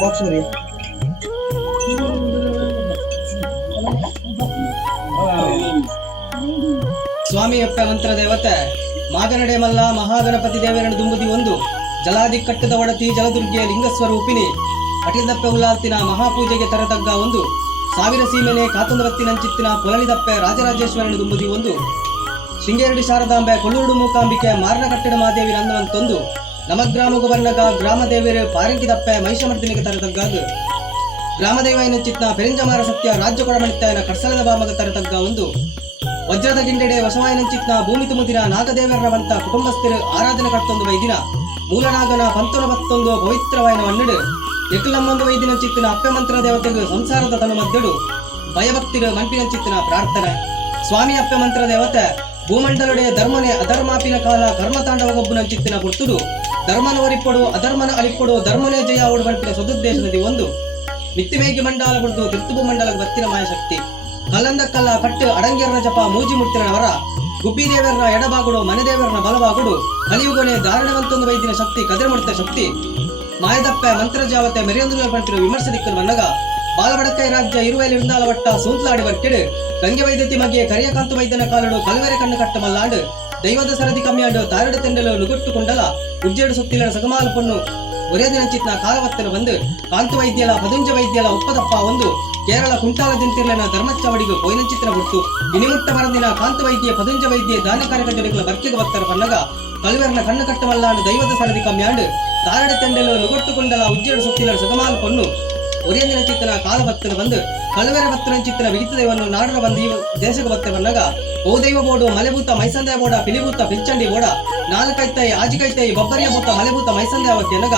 box ರೀ ಸ್ವಾಮಿಯಪ್ಪ ಮಂತ್ರ ದೇವತೆ ಮಾಗನಡೆ ಮಲ್ಲ ಮಹಾಗಣಪತಿ ದೇವರನ್ನು ದುಂಬುದಿ ಒಂದು ಜಲಾದಿ ಕಟ್ಟದ ಒಡತಿ ಜಲದುರ್ಗಿಯ ಲಿಂಗಸ್ವರೂಪಿಣಿ ಅಟಿಲ್ದಪ್ಪೆ ಉಲ್ಲಾಲ್ತಿನ ಮಹಾಪೂಜೆಗೆ ತರತಗ್ಗ ಒಂದು ಸಾವಿರ ಸೀಮೆನೆ ಕಾತುಂದವತ್ತಿನಂಚಿತ್ತಿನ ಪೊಲಳಿದಪ್ಪೆ ರಾಜರಾಜೇಶ್ವರನ ದುಂಬುದಿ ಒಂದು ಶೃಂಗೇರಡಿ ಶಾರದಾಂಬೆ ಕೊಲ್ಲೂರು ಮೂಕಾಂಬಿಕೆ ಮಾರನ ಕಟ್ಟಡ ಮಾದೇವಿ ನಂದವಂತೊಂದು ನಮಗ್ರಾಮಗು ಬರ್ನಗ ಗ್ರಾಮದೇವಿಯರು ಪಾರಂಕಿದಪ್ಪೆ ಮಹಿಷಮರ್ದಿನಿಗೆ ತರತಗ್ಗಾಗ ಗ್ರಾಮದೇವನಚಿತ್ನ ಪೆರಿಂಜಮಾರ ಸತ್ಯ ರಾಜ್ಯ ಕೊಡಮಣಿತ್ತಾಯನ ಕಡ್ಸಲದ ಬಾಮಗ ತರತಗ್ಗ ಒಂದು ವಜ್ರದ ಗಿಂಡೆಡೆ ವಶವಾಯನಂಚಿತ್ನ ಭೂಮಿ ತುಮುದಿನ ನಾಗದೇವರವಂತ ಕುಟುಂಬಸ್ಥರು ಆರಾಧನೆ ಕಟ್ಟೊಂದು ವೈದಿನ ಮೂಲನಾಗನ ಪಂತೊನ ಬತ್ತೊಂದು ಪವಿತ್ರವಾಯನ ಮನ್ನಡು ಎಕ್ಕಲಮ್ಮಂದು ವೈದಿನ ಚಿತ್ತಿನ ಅಪ್ಪೆ ಮಂತ್ರ ದೇವತೆಗೂ ಸಂಸಾರದ ತನು ಮದ್ದಡು ಭಯಭಕ್ತಿರು ಮನ್ಪಿನ ಚಿತ್ತಿನ ಪ್ರಾರ್ಥನೆ ಸ್ವಾಮಿ ಅಪ್ಪೆ ಮಂತ್ರ ದೇವತೆ ಭೂಮಂಡಲುಡೆ ಧರ್ಮನೆ ಅಧರ್ಮಾಪಿನ ಕಾಲ ಕರ್ಮತಾಂಡವಗೊಬ್ಬನ ಚಿತ್ತಿನ ಗುರ್ತುಡು ಧರ್ಮನ ಒರಿಪೊಡು ಅಧರ್ಮನ ಅಳಿಪೊಡು ಧರ್ಮನೇ ಜಯ ಓಡು ಮನ್ಪಿನ ಸದುದ್ದೇಶದಲ್ಲಿ ಒಂದು ಮಿತ್ತಿಮೇಗಿ ಮಂಡಲ ಬಿಡ್ದು ತಿರ್ತುಬು ಮಂಡಲ ಬತ್ತಿನ ಮಾಯಶಕ್ತಿ ಕಲ್ಲಂದ ಕಲ್ಲ ಕಟ್ಟು ಅಡಂಗಿಯರ ಜಪ ಮೂಜಿ ಮುರ್ತಿನವರ ಗುಬ್ಬಿ ದೇವರನ ಎಡಬಾಗುಡು ಮನೆ ದೇವರನ ಬಲಬಾಗುಡು ಕಲಿಯುಗನೆ ಧಾರಣವಂತೊಂದು ವೈದ್ಯನ ಶಕ್ತಿ ಕದಿರಮುಡಿತ ಶಕ್ತಿ ಮಾಯದಪ್ಪೆ ಮಂತ್ರಜಾವತೆ ಮೆರೆಯೊಂದು ಪಂತಿರುವ ವಿಮರ್ಶೆ ದಿಕ್ಕನ್ನು ಬನ್ನಗ ಬಾಲಬಡಕೈ ರಾಜ್ಯ ಇರುವೆಯಲ್ಲಿ ಇರುಂದಾಲವಟ್ಟ ಸೂಂತ್ಲಾಡಿ ಬರ್ಕೆಡು ಗಂಗೆ ವೈದ್ಯತಿ ಮಗೆ ಕರಿಯಕಾಂತು ವೈದ್ಯನ ಕಾಲಡು ಕಲ್ವೆರೆ ಕಣ್ಣು ಕಟ್ಟ ಮಲ್ಲಾಂಡು ದೈವದ ಸರದಿ ಕಮ್ಮಿಯಾಡು ತಾರಡು ತೆಂಡಲು ನುಗುಟ್ಟು ಕುಂಡಲ ಉಜ್ಜೇಡು ಸುತ್ತಿಲ ಸಗಮಾಲು ಪೊನ್ನು ಒರೇ ದಿನಚಿತ್ನ ಕಾಲವತ್ತನ ಬಂದು ಕಾಂತು ವೈದ್ಯಲ ಪದುಂಜ ವೈದ್ಯಲ ಉಪ್ಪದಪ್ಪ ಒಂದು ಕೇರಳ ಕುಂಟಾಲ ಜಂತಿರ್ಲನ ಧರ್ಮಚ್ಚವಡಿಗೂ ಪೊಯ್ನಚಿತ್ರ ಬಿಟ್ಟು ಇನಿಮುಟ್ಟ ಮರದಿನ ಕಾಂತು ವೈದ್ಯ ಪದುಂಜ ವೈದ್ಯ ದಾನ ಕಾರ್ಯಕರ್ತರ ಬರ್ಕೆಗೆ ಬತ್ತರ ಪನ್ನಗ ಕಲ್ವೆರ್ನ ಕಣ್ಣು ಕಟ್ಟಮಲ್ಲಾಂಡು ದೈವದ ಸರದಿ ಕಮ್ಮಿಯಾಡು ತಾರಡು ತೆಂಡಲು ನುಗುಟ್ಟು ಕುಂಡಲ ಉಜ್ಜೇಡು ಸುತ್ತಿಲ ಸಗಮಾಲು ಪೊನ್ನು ಒರೇ ದಿನ ಚಿತ್ತನ ಕಾಲ ಭಕ್ತನ ಬಂದು ಕಳವೆರ ಭಕ್ತನ ಚಿತ್ತನ ವಿಗಿತದೇವನ್ನು ನಾಡರ ಬಂದು ದೇಶಕ್ಕೆ ಭಕ್ತ ಬಂದಾಗ ಓ ದೈವ ಬೋಡು ಮಲೆಭೂತ ಮೈಸಂದೆ ಬೋಡ ಪಿಲಿಭೂತ ಪಿಲ್ಚಂಡಿ ಬೋಡ ನಾಲ್ಕೈತಾಯಿ ಆಜಿಕೈತಾಯಿ ಬಬ್ಬರಿಯ ಭೂತ ಮಲೆಭೂತ ಮೈಸಂದೆ ಅವಕ್ಕೆ ಎನಗ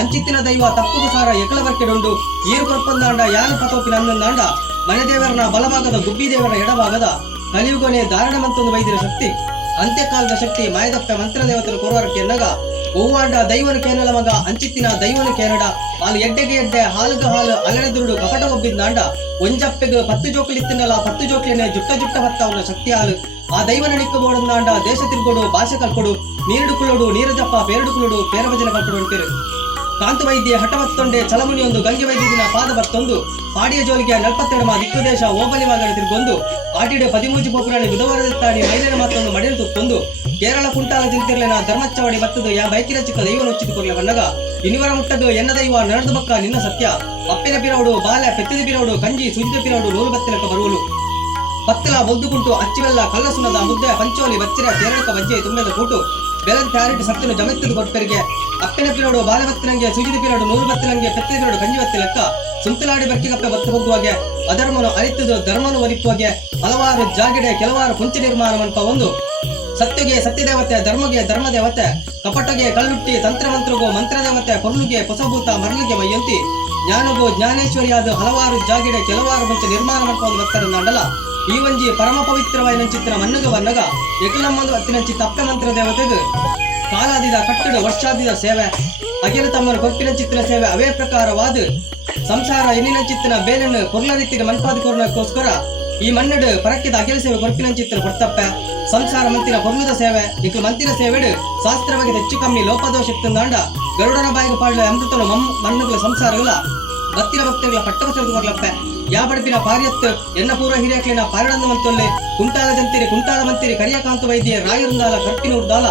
ಅಂಚಿತ್ತಿನ ದೈವ ತಪ್ಪುದು ಸಾರ ಎಕಲ ಬರ್ಕೆಡುಂಡು ಈರು ಕೊರ್ಪಂದಾಂಡ ಯಾನ ಪತೋಪಿನ ಅನ್ನೊಂದಾಂಡ ಮನೆ ದೇವರನ ಬಲಭಾಗದ ಗುಬ್ಬಿ ದೇವರ ಎಡಭಾಗದ ಕಲಿಯುಗೊನೆ ಧಾರಣ ಮಂತೊಂದು ವೈದ್ಯರ ಶಕ್ತಿ ಅಂತ್ಯಕಾಲದ ಶಕ್ತಿ ಮಾಯದಪ್ಪೆ ಮಂತ್ರ ದೇವತರ ಕೊರವರಕ್ಕೆ ಎನ್ನಗ ಹೂವಾಂಡ ದೈವನು ಕೇನಲ ಮಗ ಅಂಚಿತ್ತಿನ ದೈವನು ಕೇನಡ ಹಾಲು ಎಡ್ಡೆಗೆ ಎಡ್ಡೆ ಹಾಲುಗ ಹಾಲು ಅಲೆಣದುರುಡು ಕಪಟ ಒಬ್ಬಿದ್ದಾಂಡ ಒಂಜಪ್ಪೆಗೆ 10 ಜೋಕುಲಿತ್ತಿನಲ್ಲ 10 ಜೋಕ್ಲಿನೆ ಜುಟ್ಟ ಜುಟ್ಟ ಭತ್ತ ಅವನ ಶಕ್ತಿ ಹಾಲು ಆ ದೈವನ ನಿಕ್ಕಬೋಡಂದಾಂಡ ದೇಶ ತಿರ್ಗೋಡು ಭಾಷೆ ಕಲ್ಕೊಡು ನೀರುಡು ಕುಳ್ಳೋಡು ನೀರಜಪ್ಪ ಪೇರಡು ಕುಳ್ಳೋಡು ಪೇರಭಜನ ಕಲ್ಕೊಡು ಅಂಟೇರು ಕಾಂತು ವೈದ್ಯ ಹಠವತ್ತೊಂಡೆ ಚಲಮುನಿಯೊಂದು ಗಂಗೆ ವೈದ್ಯದಿನ ಪಾದ ಬತ್ತೊಂದು ಪಾಡಿಯ ಜೋಲಿಗೆ 42 ದಿಕ್ಕು ದೇಶ ಓಬಲಿವಾಗ ತಿರ್ಗೊಂದು ಆಟಿಡೆ 13 ಬೋಪುರಾಣಿ ಬುಧವಾರದಿತ್ತಾಡಿ ಮೈಲಿನ ಮಾತೊಂದು ಮಡಿಲು ತುತ್ತೊಂದು ಕೇರಳ ಕುಂಟಾಲ ಜಿಂತಿರ್ಲಿನ ಧರ್ಮಚ್ಚವಡಿ ಬತ್ತದು ಯಾ ಬೈಕಿನ ಚಿಕ್ಕ ದೈವನ ಉಚ್ಚಿತು ಕೊರ್ಲೆ ಬನ್ನಗ ಇನ್ನಿವರ ಮುಟ್ಟದು ಎನ್ನ ದೈವ ನಡೆದು ಬಕ್ಕ ನಿನ್ನ ಸತ್ಯ ಅಪ್ಪಿನ ಪಿರೌಡು ಬಾಲ್ಯ ಪೆತ್ತಿದ ಪಿರೌಡು ಕಂಜಿ ಸುಜಿದ ಪಿರೌಡು ನೂರು ಬತ್ತಿಲಕ ಬರುವಲು ಪತ್ತಲ ಬೊದ್ದುಗುಂಟು ಅಚ್ಚಿವೆಲ್ಲ ಕಲ್ಲಸುನದ ಮುದ್ದೆ ಪಂಚೋಲಿ ಬಚ್ಚಿರ ಕೇರಳಕ ವಜ್ಜೆ ತುಂಬೆದ ಕೂಟು ಬೆಲದ ಕ್ಯಾರೆಟ್ ಸತ್ತನು ಜಮೆತ್ತದು ಕೊಟ್ಟರಿಗೆ ಅಪ್ಪಿನ ಪಿರೌಡು ಬಾಲ್ಯ ಬತ್ತಿನಂಗೆ ಸುಜಿದ ಪಿರೌಡು ನೂರು ಬತ್ತಿನಂಗೆ ಪೆತ್ತಿದ ಪಿರೌಡು ಕಂಜಿ ಬತ್ತಿಲಕ್ಕ ಸುಂತಲಾಡಿ ಬರ್ಕಿಗಪ್ಪೆ ಬತ್ತು ಹೋಗುವಾಗೆ ಅಧರ್ಮನು ಅರಿತದು ಧರ್ಮನು ಒರಿಪುವಾಗೆ ಹಲವಾರು ಜಾಗಿಡೆ ಕೆಲವಾರು ಕುಂಚ ನಿರ್ಮಾಣ ಮನ್ಪ ಒಂದು ಸತ್ಯಗೆ ಸತ್ಯದೇವತೆ ಧರ್ಮಗೆ ಧರ್ಮದೇವತೆ ಕಪಟಗೆ ಕಲ್ಲುಟ್ಟಿ ತಂತ್ರಮಂತ್ರಗೋ ಮಂತ್ರದೇವತೆ ಕೊರ್ಲುಗೆ ಹೊಸಭೂತ ಮರಳಿಗೆ ಮಯ್ಯಂತಿ ಜ್ಞಾನಗೋ ಜ್ಞಾನೇಶ್ವರಿಯಾದ ಹಲವಾರು ಜಾಗಿಡೆ ಕೆಲವಾರು ಮುಂಚೆ ನಿರ್ಮಾಣ ಮಾಡ್ಕೊಂಡು ಬರ್ತಾರಲ್ಲ ಈ ಒಂಜಿ ಪರಮ ಪವಿತ್ರವಾದ ಚಿತ್ರ ಮನ್ನಗ ವನ್ನಗ ಎಕಲಮ್ಮಂದು ಹತ್ತಿನಂಚಿತ್ತ ಅಪ್ಪೆ ಮಂತ್ರ ದೇವತೆಗೆ ಕಾಲಾದಿದ ಕಟ್ಟಡ ವರ್ಷಾದಿದ ಸೇವೆ ಅಗಿಲ ತಮ್ಮನ ಕೊಟ್ಟಿನ ಚಿತ್ರ ಸೇವೆ ಅವೇ ಪ್ರಕಾರವಾದ ಸಂಸಾರ ಎನ್ನಿನ ಚಿತ್ತನ ಬೇಲನ್ನು ಕೊರ್ಲ ರೀತಿಯ ಮನ್ಪಾದ ಕೊರ್ನಕ್ಕೋಸ್ಕರ ಈ ಮನ್ನಡು ಪರಕ್ಕಿದ ಅಗಿಲ ಸೇವೆ ಕೊರ್ಪಿನ ಚಿತ್ರ ಕೊಡ್ತಪ್ಪ ಸಂಸಾರ ಮಂತಿನ ಕೊರ್ಲುದ ಸೇವೆ ಇಕ್ಲು ಮಂತಿನ ಸೇವೆಡು ಶಾಸ್ತ್ರವಾಗಿ ಹೆಚ್ಚು ಕಮ್ಮಿ ಲೋಪದೋಷಿತ್ತಂದಾಂಡ ಗರುಡನ ಬಾಯಿಗೆ ಪಾಡ್ಲ ಅಮೃತನು ಮಣ್ಣುಗಳ ಸಂಸಾರಗಳ ಬತ್ತಿನ ಭಕ್ತಗಳ ಪಟ್ಟವಸರದು ಕೊರ್ಲಪ್ಪ ಯಾ ಬಡಪಿನ ಪಾರ್ಯತ್ ಎನ್ನ ಪೂರ್ವ ಹಿರಿಯಕ್ಲಿನ ಪಾರಡಂದು ಮಂತೊಲ್ಲೆ ಕುಂಟಾಲ ಜಂತಿರಿ ಕುಂಟಾಲ ಮಂತಿರಿ ಕರಿಯಕಾಂತು ವೈದ್ಯ ರಾಗಿರುಂದಾಲ ಕರ್ಪಿನೂರ್ದಾಲ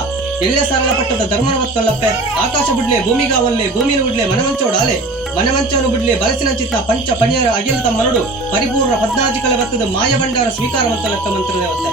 ಎಲ್ಲೇ ಸರಳ ಪಟ್ಟದ ಧರ್ಮನ ಬತ್ತಲ್ಲಪ್ಪೆ ಆಕಾಶ ಬಿಡ್ಲೆ ಭೂಮಿಗಾವಲ್ಲೆ ಭೂಮಿನ ಬಿಡ್ಲೆ ಮನೆಮಂಚೋಡಾಲೆ ಮನೆಮಂಚವನ್ನು ಬಿಡ್ಲೆ ಬಲಸಿನ ಚಿತ್ತ ಪಂಚ ಪಣಿಯರ ಅಗಿಲ ತಮ್ಮನಡು ಪರಿಪೂರ್ಣ 14 ಕಲೆ ಬತ್ತದ ಮಾಯ ಭಂಡಾರ ಸ್ವೀಕಾರ ಮಂತಲಕ್ಕ ಮಂತ್ರ ದೇವತೆ